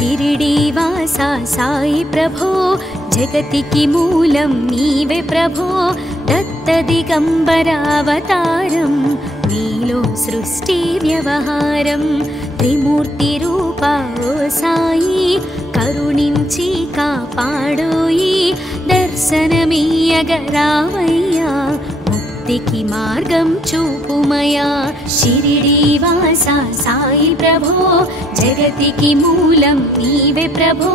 शिरिडीवासा साई प्रभो जगतिकी मूलं नीवे प्रभो दत्तदिगम्बरावतारं नीलो सृष्टिव्यवहारं त्रिमूर्तिरूपा ओ साई करुणिंची कापाडोयि दर्शनमीयगरावय्या मुक्तिकी मार्गं चूपुमया शिरिडीवासा साई प्रभो जगतिकी मूलं नीवे प्रभो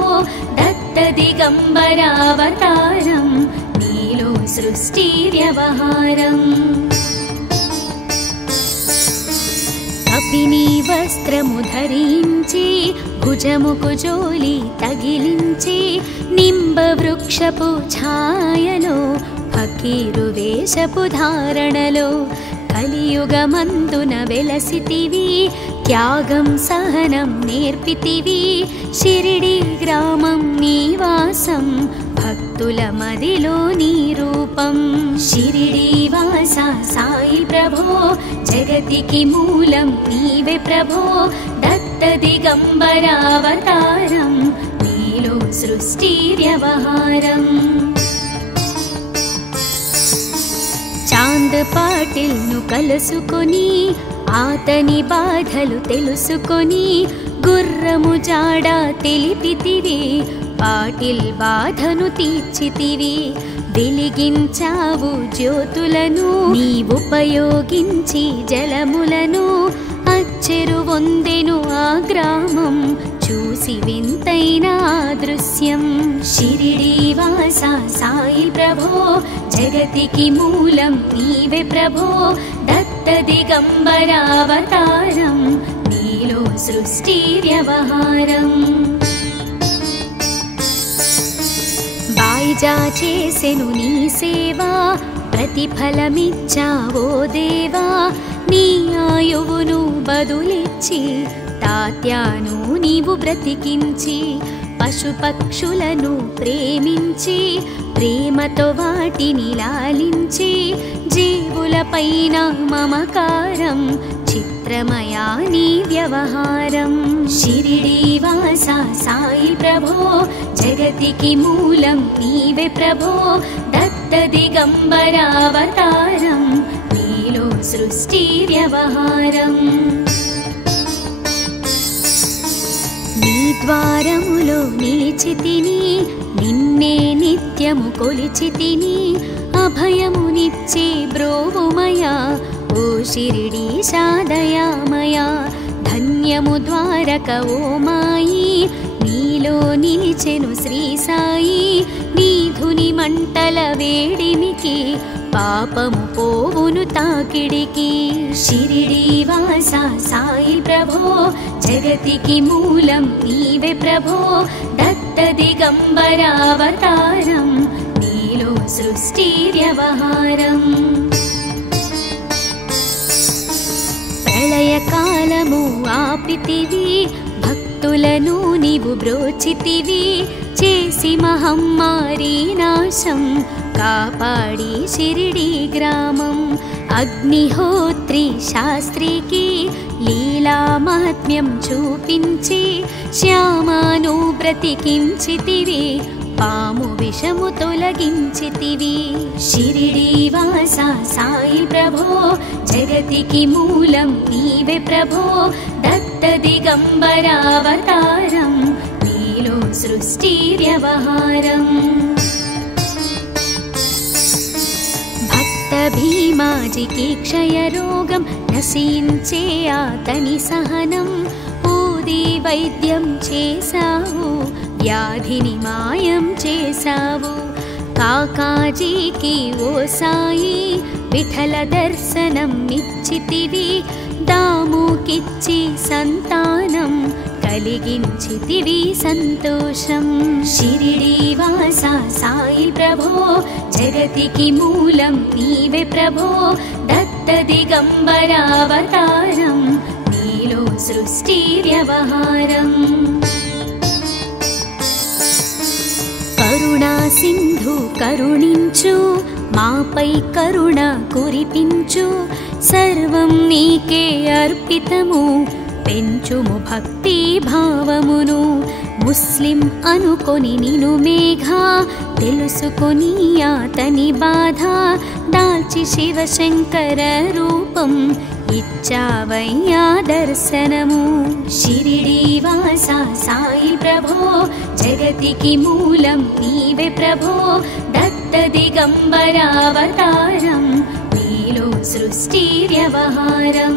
दत्तदिगम्बरावतारं नीलो सृष्टिव्यवहारम् कपिनी वस्त्रमु धరించి भुजमुकु जोली तगिलिంచి निंबवृक्षपु छायलो फकीरु वेषपु धारणलो కలియుగమందున వెలసితివి త్యాగం సహనం నేర్పితివి షిరిడి గ్రామం నివాసం భక్తుల మదిలో నీ రూపం షిరిడీవాసా సాయి ప్రభో జగతికి మూలం నీవే ప్రభో దత్త దిగంబరావతారం నీలో సృష్టి వ్యవహారం చాంద్ పాటిల్ ను కలుసుకొని ఆతని బాధలు తెలుసుకొని గుర్రము జాడ తెలిపితివి పాటిల్ బాధను తీర్చితివి వెలిగించావు జ్యోతులను నీ ఉపయోగించి జలములను అచ్చెరు వందెను ఆ గ్రామం చూసి వింతైన దృశ్యం షిరిడీవాసా సాయి ప్రభో జగతికి మూలం నీవే ప్రభో దత్త దిగంబరావతారం నీలో సృష్టి వ్యవహారం బాయిజా చేసెను నీ సేవా ప్రతిఫలమిచ్చావో దేవా నీ ఆయువును బదులిచ్చి తాత్యాను నీవు బ్రతికించి పశుపక్షులను ప్రేమించి ప్రేమతో వాటిని లాలించి జీవులపైన మమకారం చిత్రమయా నీ వ్యవహారం షిరిడీవాసా సాయి ప్రభో జగతికి మూలం నీవే ప్రభో దత్త దిగంబరావతారం నీలో సృష్టి వ్యవహారం నీ ద్వారములో నిలిచితిని నిన్నే నిత్యము కొలిచితిని అభయమునిచ్చే బ్రోవుమయా ఓ షిరిడీశా దయామయా ధన్యము ద్వారక ఓ మాయి నీలో నిలిచెను శ్రీ సాయి నీ ధుని మంటల వేడిమికి పాపము పోవును తాకిడికి షిరిడీవాసా సాయి ప్రభో జగతికి మూలం నీవే ప్రభో దత్త దిగంబరావతారం నీలో సృష్టి వ్యవహారం ప్రళయకాలము ఆపితివి భక్తులను నీవు బ్రోచితివి చేసి మహమ్మారి నాశం కాపాడి షిరిడి గ్రామం అగ్నిహోత్రి శాస్త్రికి లీలా మహాత్మ్యం చూపించి శ్యామాను బ్రతికించితివి పాము విషము తొలగించితివి షిరిడీవాసా సాయి ప్రభో జగతికి మూలం నీవే ప్రభో దత్త దిగంబరావతారం నీలో సృష్టి వ్యవహారం భక్త భీమాజికి క్షయరోగం నశించే అతని సహనం ఊది వైద్యం చేశావు వ్యాధిని మాయం చేశావు కాకాజీకి ఓ సాయి విఠల దర్శనం ఇచ్చితివి దాముకిచ్చి సంతానం కలిగించితివి సంతోషం షిరిడీవాసా సాయి ప్రభో జగతికి మూలం నీవే ప్రభో దత్త దిగంబరావతారం నీలో సృష్టి వ్యవహారం కరుణా సింధు కరుణించు మాపై కరుణ కురిపించు సర్వం నీకే అర్పితము పెంచుము భక్తి భావమును ముస్లిం అనుకొని నిను మేఘ తెలుసుకొని అతని బాధ దాల్చి శివశంకర రూపం ఇచ్చావయ్యా దర్శనము షిరిడి వాస సాయి ప్రభో జగతికి మూలం నీవే ప్రభో దత్త దిగంబరావతారం నీలో సృష్టి వ్యవహారం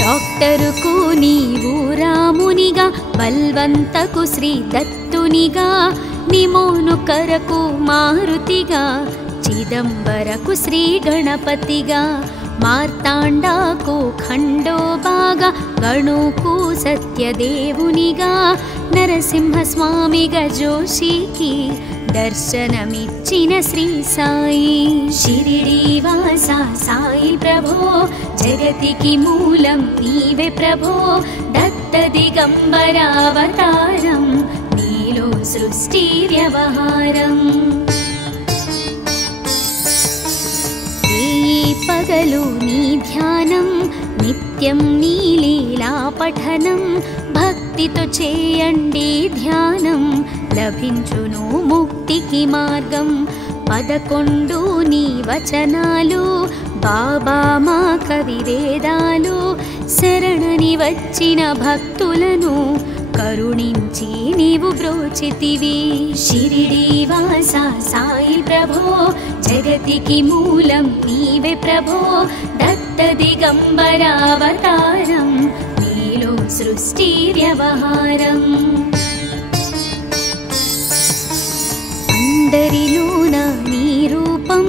డాక్టరుకు నీవు రామునిగా బల్వంతకు శ్రీ దత్తునిగా నిమోను కరకు మారుతిగా చిదంబరకు శ్రీ గణపతిగా మార్తాండాకు ఖండోబాగా గణుకు సత్యదేవునిగా నరసింహస్వామిగా జోషికి దర్శనమిచ్చిన శ్రీ సాయి షిరిడి వాస సాయి ప్రభో జగతికి మూలం నీవే ప్రభో దత్త దిగంబరావతారం నీలో సృష్టి వ్యవహారం పగలు నీ ధ్యానం నిత్యం నీ లీలా పఠనం భక్తితో చేయండి ధ్యానం లభించును ముక్తికి మార్గం 11 నీ వచనాలు బాబా మా కవి వేదాలు శరణని వచ్చిన భక్తులను కరుణించి నీవు బ్రోచితివి షిరిడి వాస సాయి ప్రభో జగతికి మూలం నీవే ప్రభో దత్త దిగంబరావతారం నీలో సృష్టి వ్యవహారం అందరిలోన నీ రూపం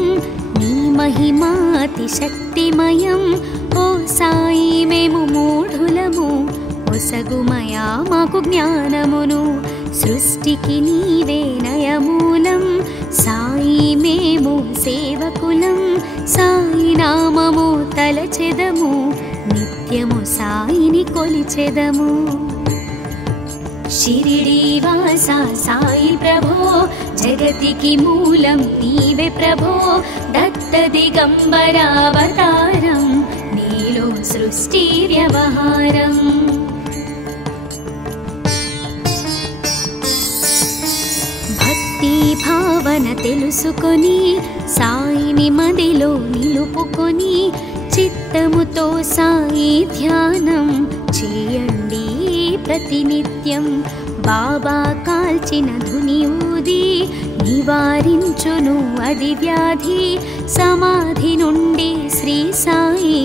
నీ మహిమాతి శక్తిమయం ఓ సాయి మేము మూఢులము ఒసగుమయా మాకు జ్ఞానమును సృష్టికి నీవే నయమూలం సాయి మేము సేవకులం సాయి నామము తలచెదము నిత్యము సాయిని కొలిచెదము షిరిడి వాస సాయి ప్రభో జగతికి మూలం నీవే ప్రభో దత్త దిగంబరావతారం నీలో సృష్టి వ్యవహారం భక్తి భావన తెలుసుకొని సాయిని మదిలో నిలుపుకొని చిత్తముతో సాయి ధ్యానం చేయండి ప్రతినిత్యం బాబా కాల్చిన ధుని ఊది నివారించును అది వ్యాధి సమాధి నుండి శ్రీ సాయి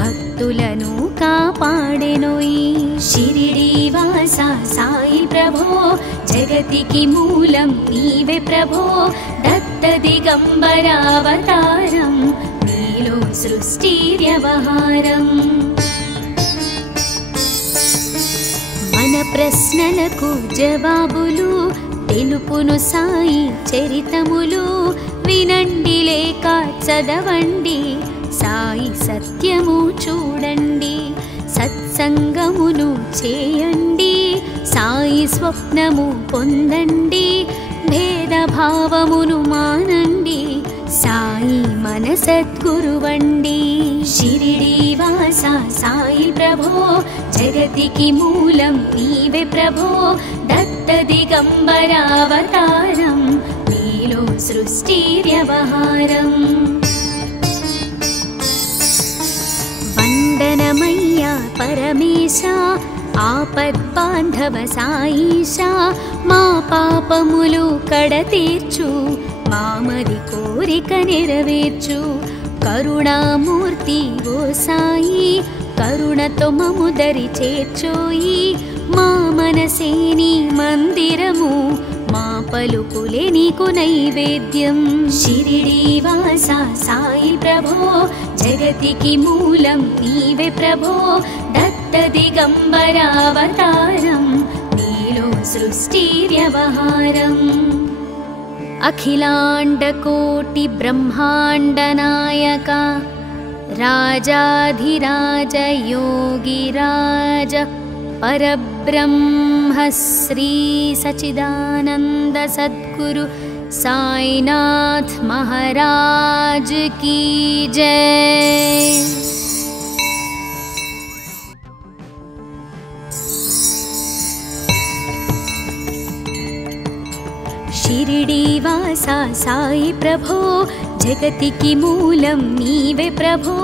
భక్తులను కాపాడెనోయి షిరిడి వాస సాయి ప్రభో జగతికి మూలం నీవే ప్రభో దత్త దిగంబరావతారం నీలో సృష్టి వ్యవహారం మన ప్రశ్నలకు జవాబులు తెలుపును సాయి చరితములు వినండి లేక చదవండి సాయి సత్యము చూడండి సత్సంగమును చేయండి సాయి స్వప్నము పొందండి భేదభావమును మానండి సాయి మన సద్గురువండి షిరిడి వాస సాయి ప్రభో జగతికి మూలం నీవే ప్రభో దత్త దిగంబరావతారం నీలో సృష్టి వ్యవహారం వందనమయ్యా పరమేశ ఆపద్బాంధవ సాయిషా మా పాపములు కడతీర్చు మామది కోరిక నెరవేర్చు కరుణామూర్తి ఓ సాయి కరుణతో మము దరి చేర్చోయి మా మనసే నీ మందిరము మా పలుకులే నీకు నైవేద్యం షిరిడి వాస సాయి ప్రభో జగతికి మూలం నీవే ప్రభో దత్త దిగంబరావతారం నీలో సృష్టి వ్యవహారం అఖిలాండకోటి బ్రహ్మాండ నాయక రాజాధిరాజ యోగిరాజ परब्रह्म श्री सच्चिदानंद सद्गुरु साईनाथ महाराज की जय। शिरिडीवासा साई प्रभो जगतिकी मूलं नीवे प्रभो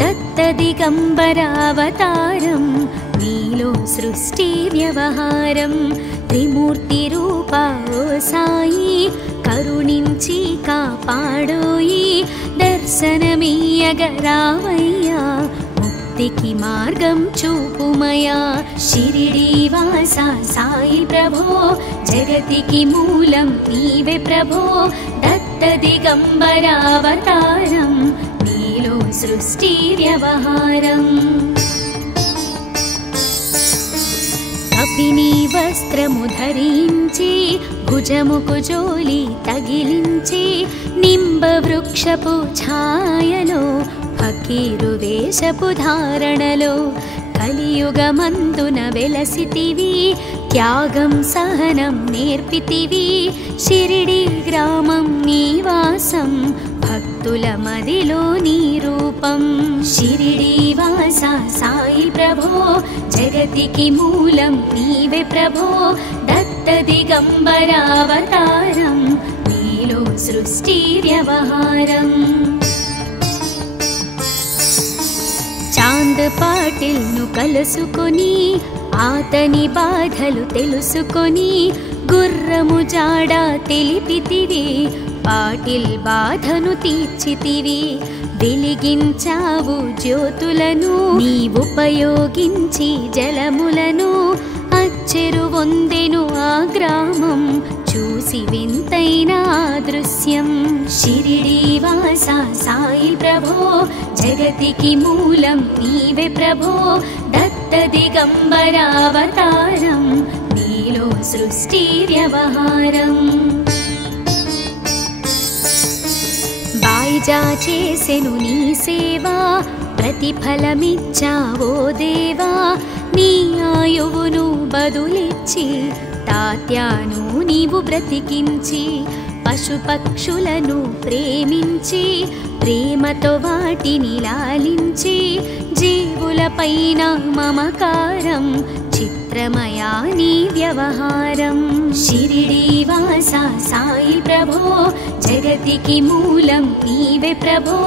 दत्तदिगम्बरावतारं नीलो सृष्टिव्यवहारं त्रिमूर्तिरूपा ओ साई करुणिंची कापाडोयि दर्शनमीयगरावय्या मुक्तिकी मार्गं चूपुमया शिरिडीवासा साई प्रभो जगतिकी मूलं नीवे प्रभो दत्तदिगम्बरावतारं नीलो सृष्टिव्यवहारम् कपिनी वस्त्रमु धరించి भुजमुकु जोली तगिलिంచి निंबवृक्षपु छायलो फकीरु वेषपु धारणलो కలియుగమందున వెలసితివి త్యాగం సహనం నేర్పితివి షిరిడి గ్రామం నివాసం భక్తుల మదిలో నీ రూపం షిరిడీవాసా సాయి ప్రభో జగతికి మూలం నీవే ప్రభో దత్త దిగంబరావతారం నీలో సృష్టి వ్యవహారం చాంద్ పాటిల్ ను కలుసుకొని ఆతని బాధలు తెలుసుకొని గుర్రము జాడ తెలిపితివి పాటిల్ బాధను తీర్చితివి వెలిగించావు జ్యోతులను నీ ఉపయోగించి జలములను అచ్చెరు వందెను ఆ గ్రామం చూసి వింతైన దృశ్యం షిరిడీవాసా సాయి ప్రభో జగతికి మూలం నీవే ప్రభో దత్త దిగంబరావతారం నీలో సృష్టి వ్యవహారం బాయిజా చేసెను నీ సేవా ప్రతిఫలమిచ్చావో దేవా నీ ఆయువును బదులిచ్చి తాత్యాను నీవు బ్రతికించి పశుపక్షులను ప్రేమించి ప్రేమతో వాటిని లాలించి జీవులపైన మమకారం చిత్రమయా నీ వ్యవహారం షిరిడీవాసా సాయి ప్రభో జగతికి మూలం నీవే ప్రభో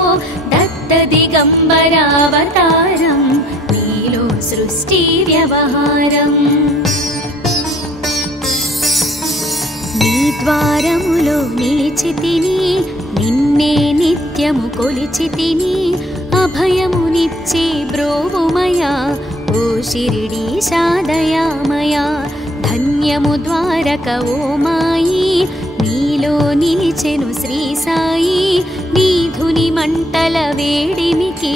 దత్త దిగంబరావతారం నీలో సృష్టి వ్యవహారం నీ ద్వారములో నిలిచితిని నిన్నే నిత్యము కొలిచితిని అభయమునిచ్చే బ్రోవుమయా ఓ షిరిడీశా దయామయా ధన్యము ద్వారక ఓ మాయి నీలో నిలిచెను శ్రీ సాయి నీ ధుని మంటల వేడిమికి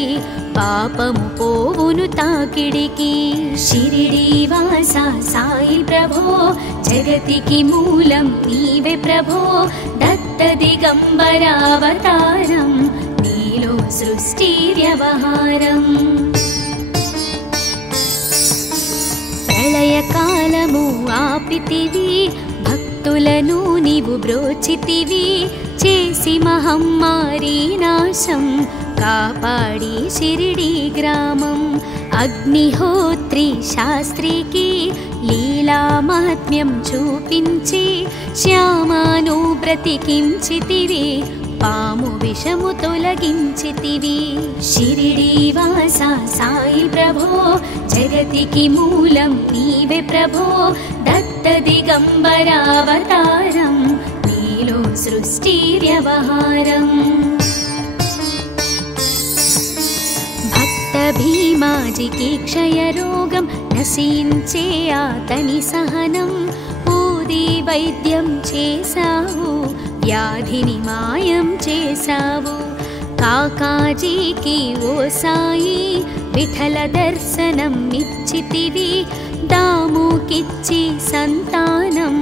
పాపము పోవును తాకిడికి షిరిడీవాసా సాయి ప్రభో జగతికి మూలం నీవే ప్రభో దత్త దిగంబరావతారం నీలో సృష్టి వ్యవహారం ప్రళయకాలము ఆపితివి భక్తులను నీవు బ్రోచితివి చేసి మహమ్మారి నాశం కాపాడి షిరిడి గ్రామం అగ్నిహోత్రి శాస్త్రికి లీలా మహాత్మ్యం చూపించి శ్యామాను బ్రతికించితివి పాము విషము తొలగించితివి షిరిడీవాసా సాయి ప్రభో జగతికి మూలం నీవే ప్రభో దత్త దిగంబరావతారం నీలో సృష్టి వ్యవహారం భక్త భీమాజికి క్షయరోగం నశించే అతని సహనం ఊది వైద్యం చేశావు వ్యాధిని మాయం చేశావు కాకాజీకి ఓ సాయి విఠల దర్శనం ఇచ్చితివి దాముకిచ్చి సంతానం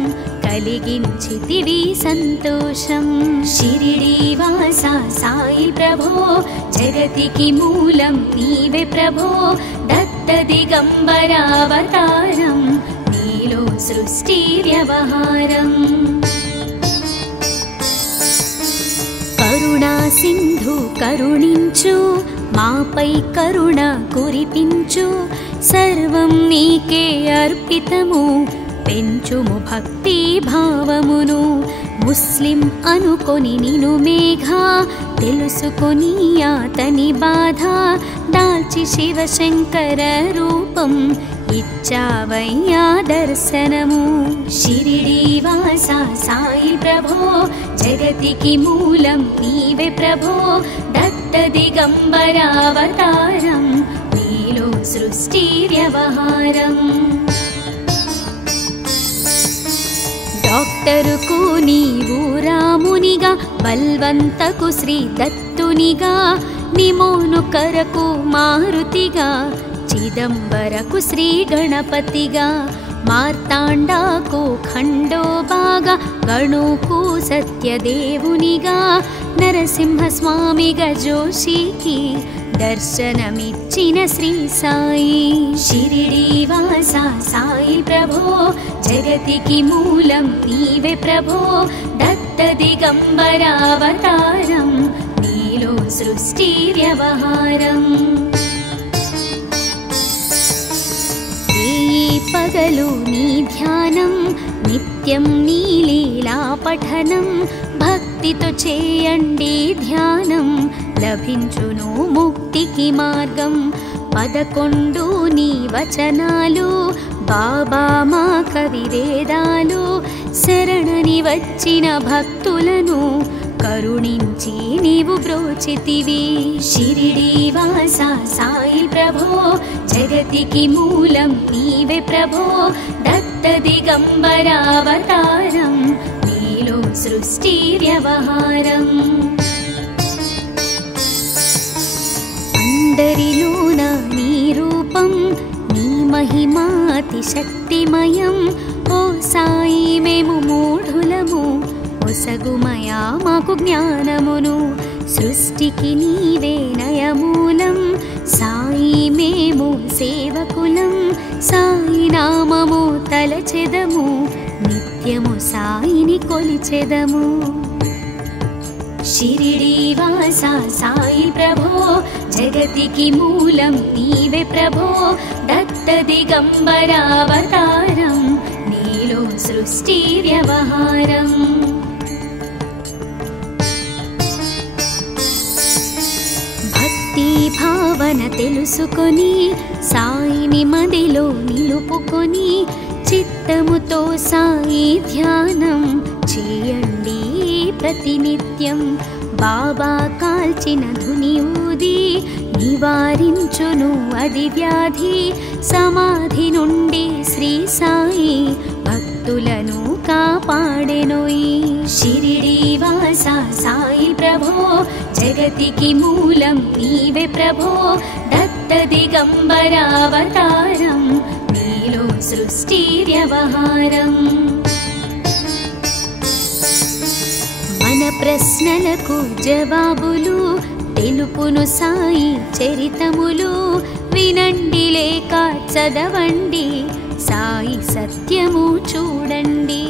కలిగించితివి సంతోషం షిరిడీవాసా సాయి ప్రభో జగతికి మూలం నీవే ప్రభో దత్త దిగంబరావతారం నీలో సృష్టి వ్యవహారం కరుణా సింధు కరుణించు మాపై కరుణ కురిపించు సర్వం నీకే అర్పితము పెంచుము భక్తి భావమును ముస్లిం అనుకొని నిను మేఘ తెలుసుకొని అతని బాధ దాల్చి శివశంకర రూపం ఇచ్చావయ్యా దర్శనము షిరిడి వాస సాయి ప్రభో జగతికి మూలం నీవే ప్రభో దత్త దిగంబరావతారం నీలో సృష్టి వ్యవహారం డాక్టరుకు నీవు రామునిగా బల్వంతకు శ్రీ దత్తునిగా నిమోను కరకు మారుతిగా చిదంబరకు శ్రీ గణపతిగా మార్తాండాకు ఖండోబాగా గణుకు సత్యదేవునిగా నరసింహస్వామిగా జోషికి దర్శనమిచ్చిన శ్రీ సాయి షిరిడి వాస సాయి ప్రభో జగతికి మూలం నీవే ప్రభో దత్త దిగంబరావతారం నీలో సృష్టి వ్యవహారం పగలు నీ ధ్యానం నిత్యం నీ లీలా పఠనం భక్తితో చేయండి ధ్యానం లభించును ముక్తికి మార్గం 11 నీ వచనాలు బాబా మా కవివేదాలు శరణని వచ్చిన భక్తులను కరుణించి నీవు బ్రోచితివి షిరిడి వాస సాయి ప్రభో జగతికి మూలం నీవే ప్రభో దత్త దిగంబరావతారం నీలో సృష్టి వ్యవహారం అందరిలోన నీ రూపం నీ మహిమాతి శక్తిమయం ఓ సాయి మేము మూఢులము ఒసగుమయా మాకు జ్ఞానమును సృష్టికి నీవే నయమూలం సాయి మేము సేవకులం సాయి నామము తలచెదము నిత్యము సాయిని కొలిచెదము షిరిడి వాస సాయి ప్రభో జగతికి మూలం నీవే ప్రభో దత్త దిగంబరావతారం నీలో సృష్టి వ్యవహారం భక్తి భావన తెలుసుకొని సాయిని మదిలో నిలుపుకొని చిత్తముతో సాయి ధ్యానం చేయండి ప్రతినిత్యం బాబా కాల్చిన ధుని ఊది నివారించును అది వ్యాధి సమాధి నుండి శ్రీ సాయి భక్తులను కాపాడెనోయి షిరిడి వాస సాయి ప్రభో జగతికి మూలం నీవే ప్రభో దత్త దిగంబరావతారం నీలో సృష్టి వ్యవహారం మన ప్రశ్నలకు జవాబులు తెలుపును సాయి చరితములు వినండి లేక చదవండి సాయి సత్యము చూడండి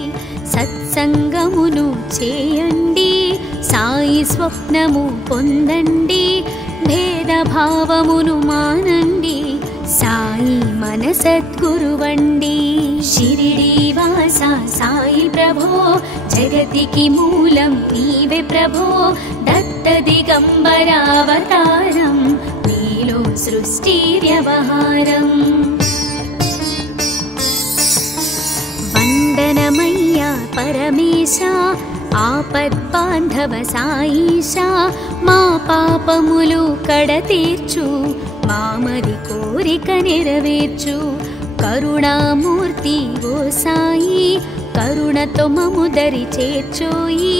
సత్సంగమును చేయండి సాయి స్వప్నము పొందండి భేదభావమును మానండి సాయి మన సద్గురువండి షిరిడి వాస సాయి ప్రభో జగతికి మూలం నీవే ప్రభో దత్త దిగంబరావతారం నీలో సృష్టి వ్యవహారం వందనమయ్యా పరమేశ ఆపద్బాంధవ సాయిషా మా పాపములు కడతీర్చు మామది కోరిక నెరవేర్చు కరుణామూర్తి ఓ సాయి కరుణతో మము దరి చేర్చోయి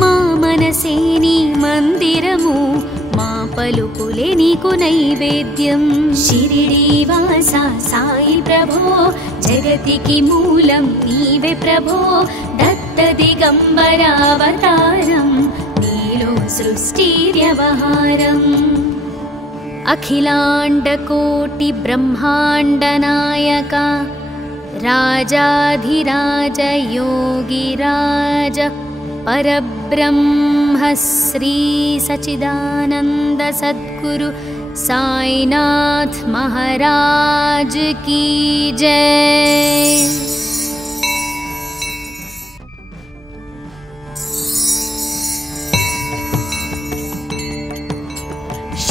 మా మనసే నీ మందిరము మా పలుకులే నీకు నైవేద్యం షిరిడి వాస సాయి ప్రభో జగతికి మూలం నీవే ప్రభో దత్త దిగంబరావతారం నీలో సృష్టి వ్యవహారం అఖిలాండకోటి బ్రహ్మాండ నాయక రాజాధిరాజ యోగిరాజ परब्रह्म श्री सच्चिदानंद सद्गुरु साईनाथ महाराज की जय।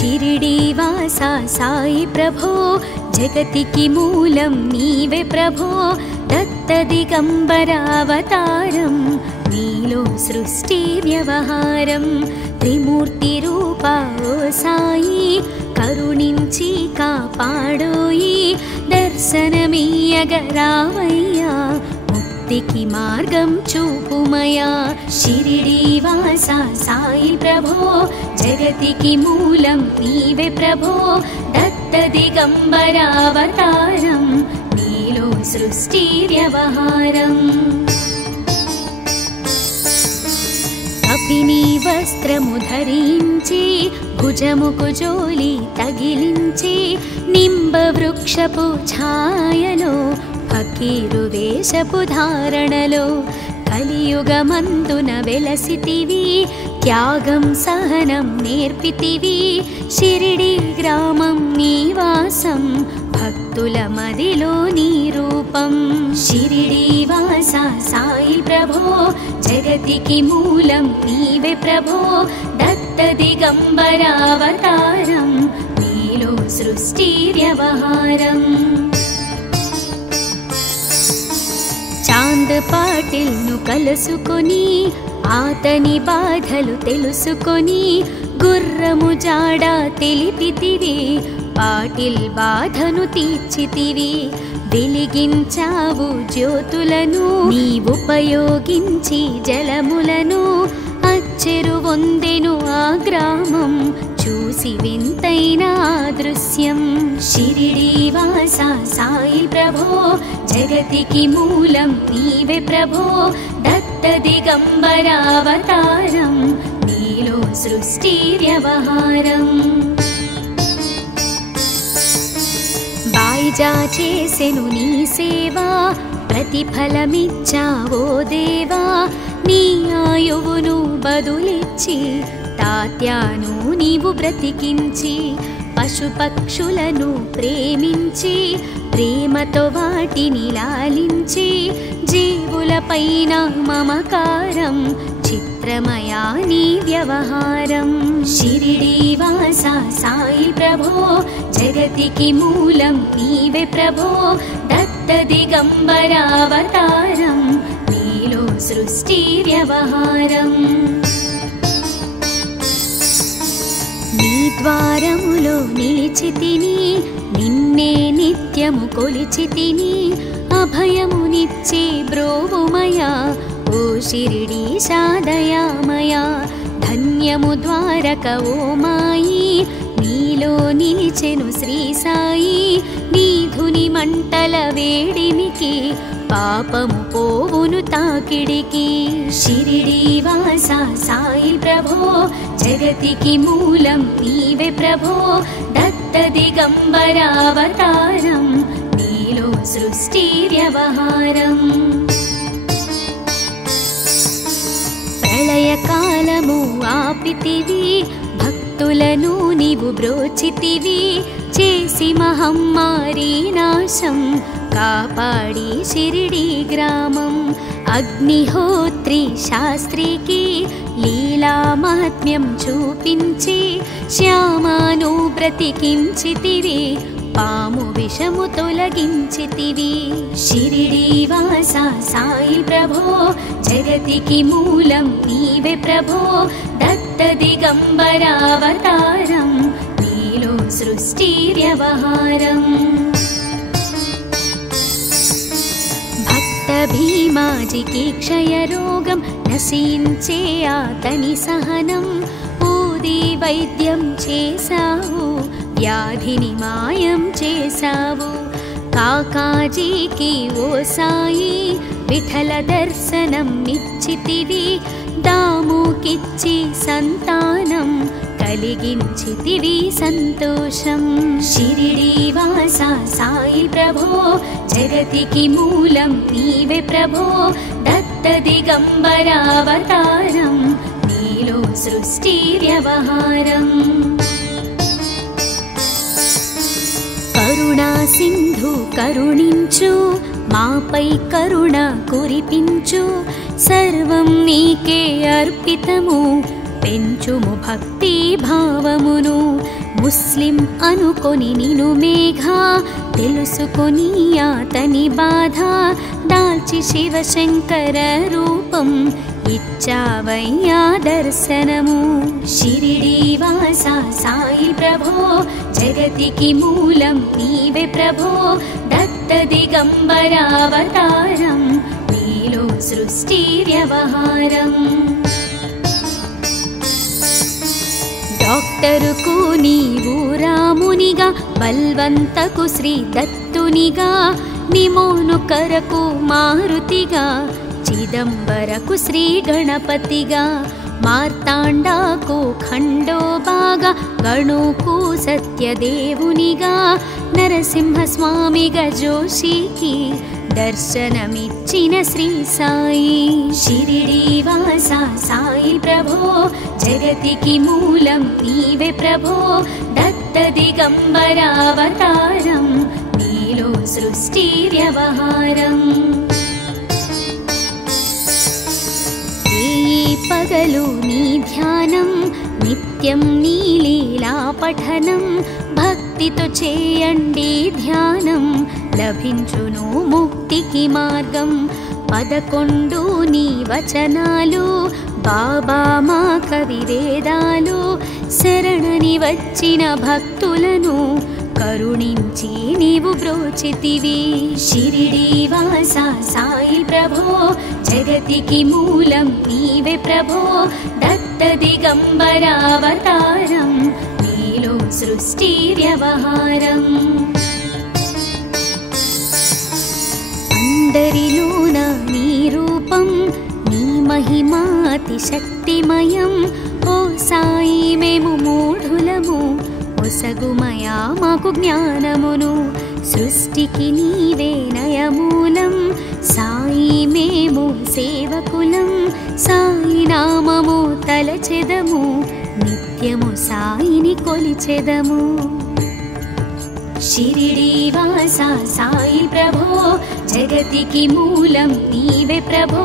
షిరిడీవాసా సాయి ప్రభో జగతికి మూలం నీవే ప్రభో దత్త దిగంబరావతారం నీలో సృష్టి వ్యవహారం త్రిమూర్తి రూపా ఓ సాయి కరుణించి కాపాడోయి దర్శనమీయగరావయ్యా ముక్తికి మార్గం చూపుమయా షిరిడీవాసా సాయి ప్రభో జగతికి మూలం నీవే ప్రభో దత్త దిగంబరావతారం నీలో సృష్టి వ్యవహారం కపిని వస్త్రము ధరించి భుజముకు జోలి తగిలించి నింబ వృక్షపు ఛాయలో ఫకీరు వేషపు ధారణలో కలియుగమందున వెలసితివి త్యాగం సహనం నేర్పితివి షిరిడి గ్రామం నీవాసం భక్తుల మదిలో నీ రూపం షిరిడీవాసా సాయి ప్రభో జగతికి మూలం నీవే ప్రభో దత్త దిగంబరావతారం నీలో సృష్టి వ్యవహారం చాంద్ పాటిల్ను కలుసుకొని ఆతని బాధలు తెలుసుకొని గుర్రము జాడ తెలిపితివి పాటిల్ బాధను తీర్చితివి వెలిగించావు జ్యోతులను నీవుపయోగించి జలములను అచ్చెరు వందెను ఆ గ్రామం చూసి వింతైన దృశ్యం షిరిడీవాసా సాయి ప్రభో జగతికి మూలం నీవే ప్రభో దత్త దిగంబరావతారం నీలో సృష్టి వ్యవహారం బాయిజా చేసెను నీ సేవా ప్రతిఫలమిచ్చావో దేవా నీ ఆయువును బదులిచ్చి తాత్యాను నీవు బ్రతికించి పశుపక్షులను ప్రేమించి ప్రేమతో వాటిని లాలించి జీవులపైన మమకారం చిత్రమయా నీ వ్యవహారం షిరిడీవాసా సాయి ప్రభో జగతికి మూలం నీవే ప్రభో దత్త దిగంబరావతారం నీలో సృష్టి వ్యవహారం నీ ద్వారములో నిలిచితిని నిన్నే నిత్యము కొలిచితిని అభయమునిచ్చే బ్రోవుమయా ఓ షిరిడీశా దయామయా ధన్యము ద్వారక ఓ మాయి నీలో నిలిచెను శ్రీ సాయి నీధుని మంటల వేడిమికి పాపము పోవును తాకిడికి షిరిడీవాసా సాయి ప్రభో జగతికి మూలం నీవే ప్రభో దత్త దిగంబరావతారం నీలో సృష్టి వ్యవహారం ప్రళయకాలము ఆపితివి భక్తులను నీవు బ్రోచితివి చేసి మహమ్మారి నాశం కాపాడి షిరిడి గ్రామం అగ్నిహోత్రి శాస్త్రికి లీలా మహాత్మ్యం చూపించి శ్యామాను బ్రతికించితివి పాము విషము తొలగించితివి షిరిడీవాసా సాయి ప్రభో జగతికి మూలం నీవే ప్రభో దత్త దిగంబరావతారం నీలో సృష్టి వ్యవహారం భక్త భీమాజికి క్షయరోగం నశించే ఆతని సహనం ఊది వైద్యం చేశావు వ్యాధిని మాయం చేశావు కాకాజీకి ఓ సాయి విఠల దర్శనం నిచ్చితివి దాముకిచ్చి సంతానం కలిగించితివి సంతోషం షిరిడీవాసా సాయి ప్రభో జగతికి మూలం నీవే ప్రభో దత్త దిగంబరావతారం నీలో సృష్టి వ్యవహారం కరుణా సింధు కరుణించు మాపై కరుణ కురిపించు సర్వం నీకే అర్పితము పెంచుము భక్తి భావమును ముస్లిం అనుకొని నిను మేఘ తెలుసుకొని అతని బాధ దాల్చి శివశంకర రూపం ఇచ్చావయ్యా దర్శనము షిరిడి వాస సాయి ప్రభో జగతికి మూలం నీవే ప్రభో దత్త దిగంబరావతారం నీలో సృష్టి వ్యవహారం డాక్టరుకు నీవు రామునిగా బల్వంతకు శ్రీ దత్తునిగా నిమోను కరకు మారుతిగా చిదంబరకు శ్రీ గణపతిగా మార్తాండాకు ఖండోబాగా గణుకు సత్యదేవునిగా నరసింహస్వామిగా జోషికి దర్శనమిచ్చిన శ్రీ సాయి షిరిడి వాస సాయి ప్రభో జగతికి మూలం నీవే ప్రభో దత్త దిగంబరావతారం నీలో సృష్టి వ్యవహారం పగలు నీ ధ్యానం నిత్యం నీ లీలా పఠనం భక్తితో చేయండి ధ్యానం లభించును ముక్తికి మార్గం 11 నీ వచనాలు బాబా మా కవివేదాలు శరణని వచ్చిన భక్తులను కరుణించి నీవు బ్రోచితివి షిరిడి వాస సాయి ప్రభో జగతికి మూలం నీవే ప్రభో దత్త దిగంబరావతారం నీలో సృష్టి వ్యవహారం అందరిలోన నీ రూపం నీ మహిమా అతి శక్తిమయం ఓ సాయి మేము మూఢులము ఒసగుమయా మాకు జ్ఞానమును సృష్టికి నీవే నయమూలం సాయి మేము సేవకులం సాయి నామము తలచెదము నిత్యము సాయిని కొలిచెదము షిరిడి వాస సాయి ప్రభో జగతికి మూలం నీవే ప్రభో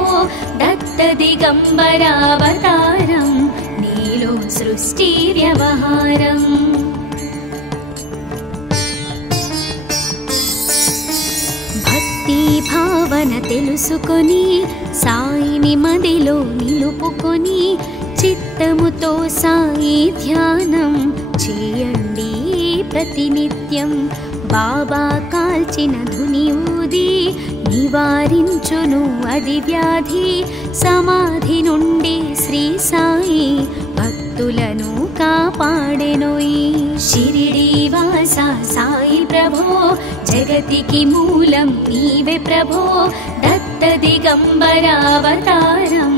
దత్త దిగంబరావతారం నీలో సృష్టి వ్యవహారం భక్తి భావన తెలుసుకొని సాయిని మదిలో నిలుపుకొని చిత్తముతో సాయి ధ్యానం చేయండి ప్రతినిత్యం బాబా కాల్చిన ధుని ఊది నివారించును అది వ్యాధి సమాధి నుండి శ్రీ సాయి భక్తులను కాపాడెనోయి షిరిడి వాస సాయి ప్రభో జగతికి మూలం నీవే ప్రభో దత్త దిగంబరావతారం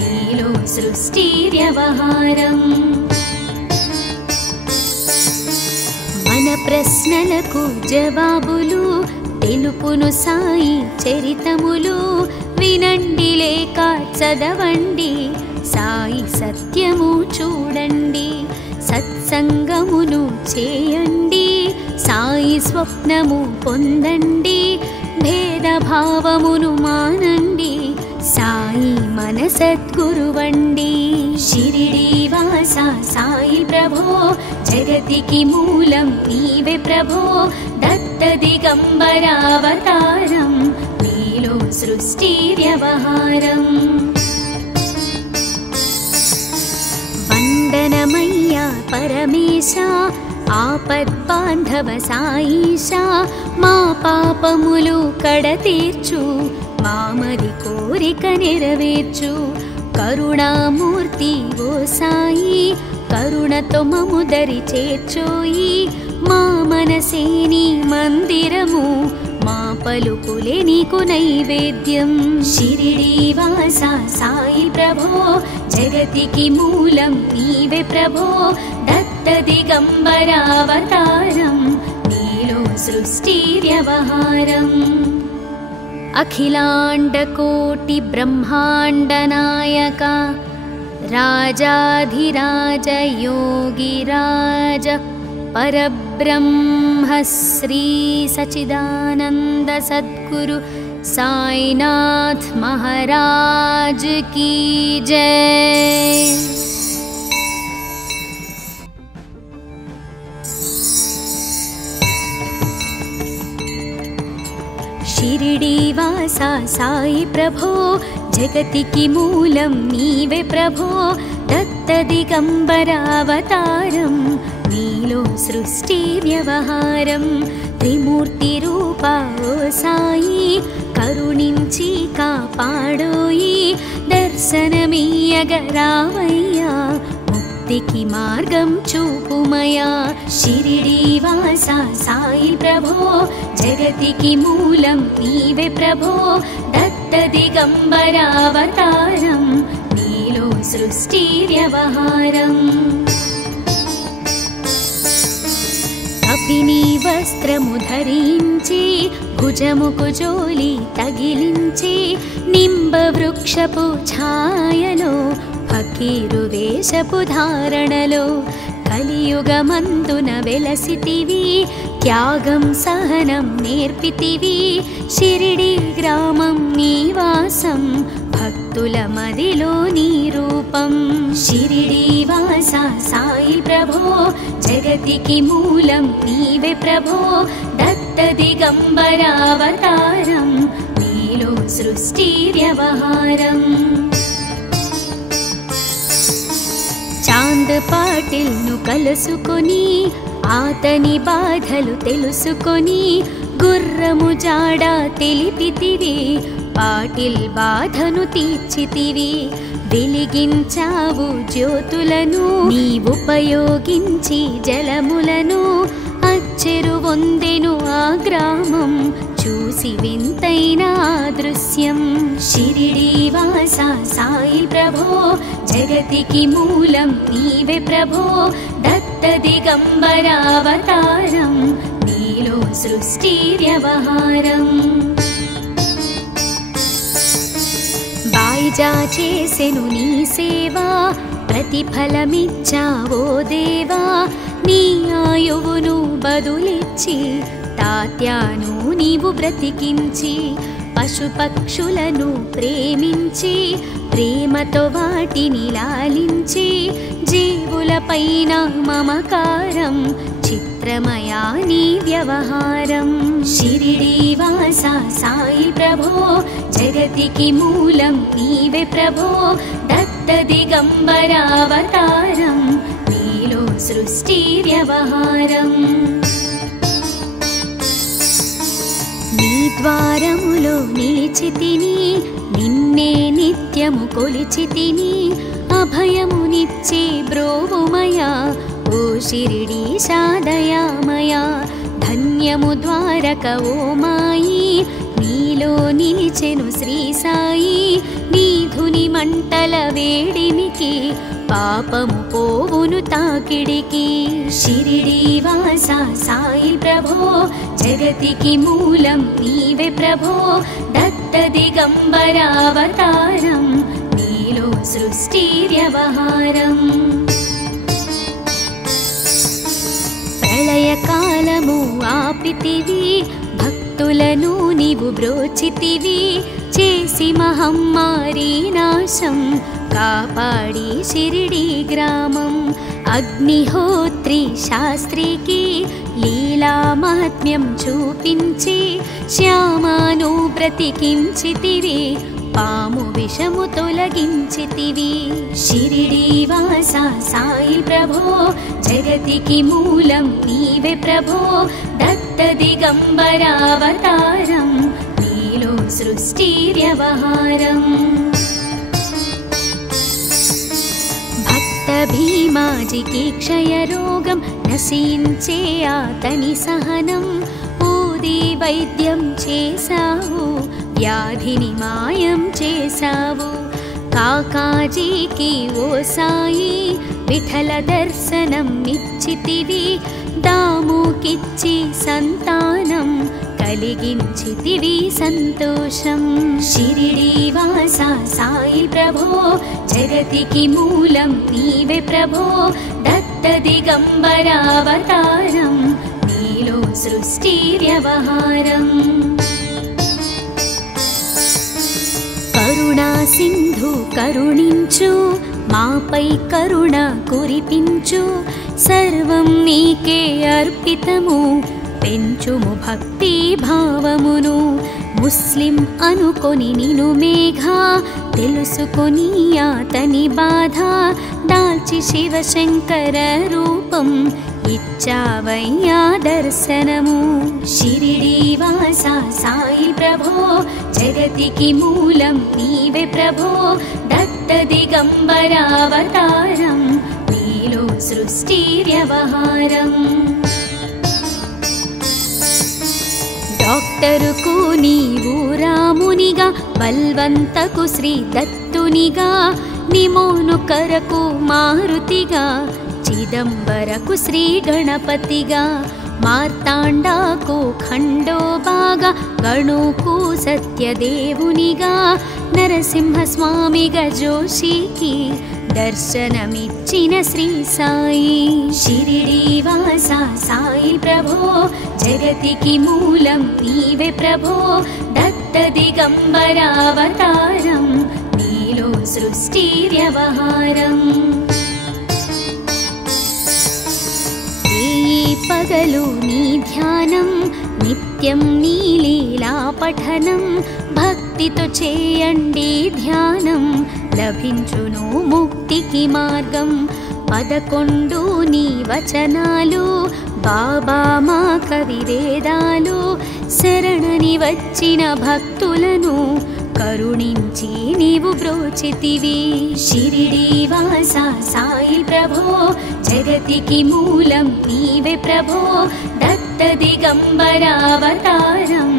నీలో సృష్టి వ్యవహారం మన ప్రశ్నలకు జవాబులు తెలుపును సాయి చరితములు వినండి లేక చదవండి సాయి సత్యము చూడండి సత్సంగమును చేయండి సాయి స్వప్నము పొందండి భేదభావమును మానండి సాయి మన సద్గురువండి షిరిడి వాస సాయి ప్రభో జగతికి మూలం నీవే ప్రభో దత్త దిగంబరావతారం నీలో సృష్టి వ్యవహారం వందనమయ్యా పరమేశ ఆపద్బాంధవ సాయిషా మా పాపములు కడతీర్చు మామది కోరిక నెరవేర్చు కరుణామూర్తి ఓ సాయి కరుణతో మము దరి చేర్చోయి మా మనసే నీ మందిరము మా పలుకులే నీకు నైవేద్యం షిరిడి వాస సాయి ప్రభో జగతికి మూలం నీవే ప్రభో దత్త దిగంబరావతారం నీలో సృష్టి వ్యవహారం అఖిలాండకోటి బ్రహ్మాండ నాయక రాజాధిరాజ యోగిరాజ परब्रह्म श्री सच्चिदानंद सद्गुरु साईनाथ महाराज की जय। शिरिडीवासा साई प्रभो जगतिकी मूलं नीवे प्रभो दत्तदिगम्बरावतारं नीलो सृष्टि व्यवहारं त्रिमूर्तिरूपा ओ साई करुणिंची कापाडोयि दर्शनमीयगरावय्या मुक्तिकी मार्गं चूपुमया शिरिडीवासा साई प्रभो जगतिकी मूलं नीवे प्रभो दत्तदिगम्बरावतारं नीलो सृष्टि व्यवहारम् कपिनी वस्त्रमु धరించి भुजमुकु जोली तगिलिంచి निंबवृक्षपु छायलो फकीरु वेषपु धारणलो కలియుగమందున వెలసితివి త్యాగం సహనం నేర్పితివి షిరిడి గ్రామం నివాసం భక్తుల మదిలో నీ రూపం షిరిడీవాసా సాయి ప్రభో జగతికి మూలం నీవే ప్రభో దత్త దిగంబరావతారం నీలో సృష్టి వ్యవహారం చాంద్ పాటిల్ ను కలుసుకొని ఆతని బాధలు తెలుసుకొని గుర్రము జాడ తెలిపితివి పాటిల్ బాధను తీర్చితివి వెలిగించావు జ్యోతులను నీ ఉపయోగించి జలములను అచ్చెరు వందెను ఆ గ్రామం చూసి వింతైన దృశ్యం షిరిడీవాసా సాయి ప్రభో జగతికి మూలం నీవే ప్రభో దత్త దిగంబరావతారం నీలో సృష్టి వ్యవహారం బాయిజా చేసెను నీ సేవా ప్రతిఫలమిచ్చావో దేవా నీ ఆయువును బదులిచ్చి తాత్యాను నీవు బ్రతికించి పశుపక్షులను ప్రేమించి ప్రేమతో వాటిని లాలించి జీవులపైన మమకారం చిత్రమయా నీ వ్యవహారం షిరిడీవాసా సాయి ప్రభో జగతికి మూలం నీవే ప్రభో దత్త దిగంబరావతారం నీలో సృష్టి వ్యవహారం నీ ద్వారములో నిలిచితిని నిన్నే నిత్యము కొలిచితిని అభయమునిచ్చే బ్రోవుమయా ఓ షిరిడీశా దయామయా ధన్యము ద్వారక ఓ మాయి నీలో నిలిచెను శ్రీ సాయి నీ ధుని మంటల వేడిమికి పాపము పోవును తాకిడికి షిరిడీవాసా సాయి ప్రభో జగతికి మూలం నీవే ప్రభో దత్త దిగంబరావతారం నీలో సృష్టి వ్యవహారం ప్రళయకాలము ఆపితివి భక్తులను నీవు బ్రోచితివి చేసి మహమ్మారి నాశం కాపాడి షిరిడి గ్రామం అగ్నిహోత్రి శాస్త్రికి లీలా మహాత్మ్యం చూపించి శ్యామాను బ్రతికించితివి పాము విషము తొలగించితివి షిరిడీవాసా సాయి ప్రభో జగతికి మూలం నీవే ప్రభో దత్త దిగంబరావతారం నీలో సృష్టి వ్యవహారం భక్త భీమాజికి క్షయరోగం నశించే అతని సహనం ఊది వైద్యం చేశావు వ్యాధిని మాయం చేశావు కాకాజీకి ఓ సాయి విఠల దర్శనం నిచ్చితివి దాముకిచ్చి సంతానం కలిగించితివి సంతోషం షిరిడీవాసా సాయి ప్రభో జగతికి మూలం నీవే ప్రభో దత్త దిగంబరావతారం నీలో సృష్టి వ్యవహారం కరుణా సింధు కరుణించు మాపై కరుణ కురిపించు సర్వం నీకే అర్పితము పెంచుము భక్తి భావమును ముస్లిం అనుకొని నిను మేఘ తెలుసుకొని అతని బాధ దాల్చి శివశంకర రూపం ఇచ్చావయ్యా దర్శనము షిరిడి వాస సాయి ప్రభో జగతికి మూలం నీవే ప్రభో దత్త దిగంబరావతారం నీలో సృష్టి వ్యవహారం డాక్టరుకు నీవు రామునిగా బల్వంతకు శ్రీ దత్తునిగా నిమోను కరకు మారుతిగా చిదంబరకు శ్రీ గణపతిగా మార్తాండాకు ఖండోబాగా గణుకు సత్యదేవునిగా నరసింహస్వామిగా జోషికి దర్శనమిచ్చిన శ్రీ సాయి షిరిడి వాస సాయి ప్రభో జగతికి మూలం నీవే ప్రభో దత్త దిగంబరావతారం నీలో సృష్టి వ్యవహారం పగలు నీ ధ్యానం నిత్యం నీ లీలా పఠనం భక్తితో చేయండి ధ్యానం లభించును ముక్తికి మార్గం 11 నీ వచనాలు బాబా మా కవివేదాలు శరణని వచ్చిన భక్తులను కరుణించి నీవు బ్రోచితివి షిరిడి వాస సాయి ప్రభో జగతికి మూలం నీవే ప్రభో దత్త దిగంబరావతారం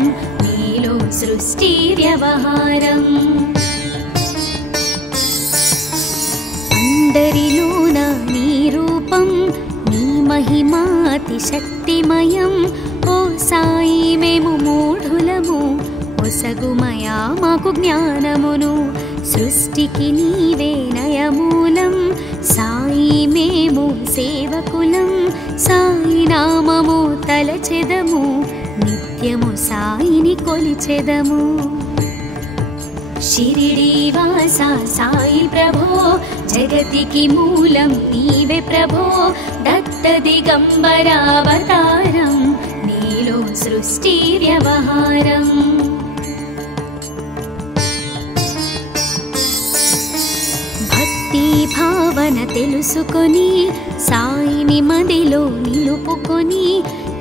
నీలో సృష్టి వ్యవహారం అందరిలోన నీ రూపం నీ మహిమాతి శక్తిమయం ఓ సాయి మేము మూఢులము ఒసగుమయా మాకు జ్ఞానమును సృష్టికి నీవే నయమూలం సాయి మేము సేవకులం సాయి నామము తలచెదము నిత్యము సాయిని కొలిచెదము షిరిడి వాస సాయి ప్రభో జగతికి మూలం నీవే ప్రభో దత్త దిగంబరావతారం నీలో సృష్టి వ్యవహారం భక్తి భావన తెలుసుకొని సాయిని మదిలో నిలుపుకొని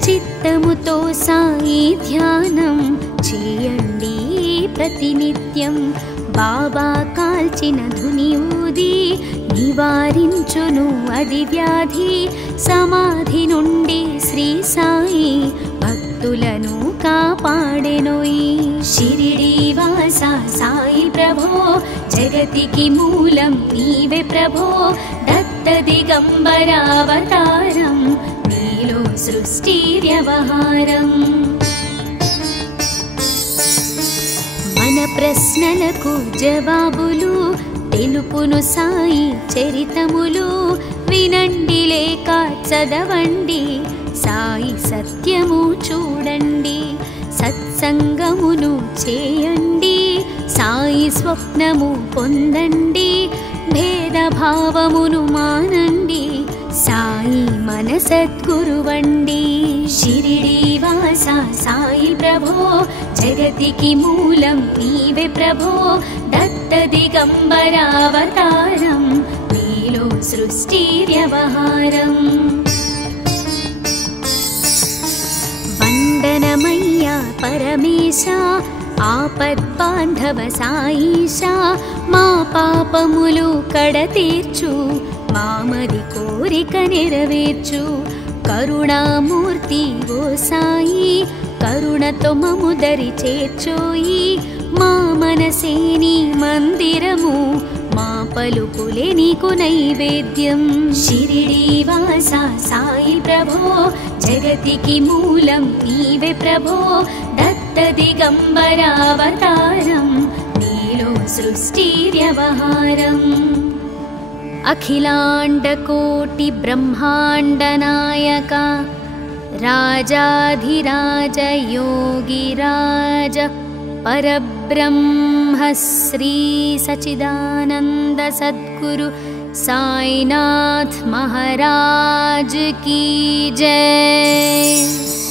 చిత్తముతో సాయి ధ్యానం చేయండి ప్రతినిత్యం బాబా కాల్చిన ధుని ఊది నివారించును అది వ్యాధి సమాధి నుండి శ్రీ సాయి భక్తులను కాపాడెనోయి షిరిడి వాస సాయి ప్రభో జగతికి మూలం నీవే ప్రభో దత్త దిగంబరావతారం నీలో సృష్టి వ్యవహారం మన ప్రశ్నలకు జవాబులు తెలుపును సాయి చరితములు వినండి లేక చదవండి సాయి సత్యము చూడండి సత్సంగమును చేయండి సాయి స్వప్నము పొందండి భేదభావమును మానండి సాయి మన సద్గురువండి షిరిడి వాస సాయి ప్రభో జగతికి మూలం నీవే ప్రభో దత్త దిగంబరావతారం నీలో సృష్టి వ్యవహారం వందనమయ్యా పరమేశ ఆపద్బాంధవ సాయిషా మా పాపములు కడతీర్చు మామది కోరిక నెరవేర్చు కరుణామూర్తి ఓ సాయి కరుణతో మము దరి చేర్చోయి మా మనసే నీ మందిరము మా పలుకులే నీకు నైవేద్యం షిరిడి వాస సాయి ప్రభో జగతికి మూలం నీవే ప్రభో దత్త దిగంబరావతారం నీలో సృష్టి వ్యవహారం అఖిలాండకోటి బ్రహ్మాండ నాయక రాజాధిరాజ యోగిరాజ परब्रह्म श्री सच्चिदानंद सद्गुरु साईनाथ महाराज की जय।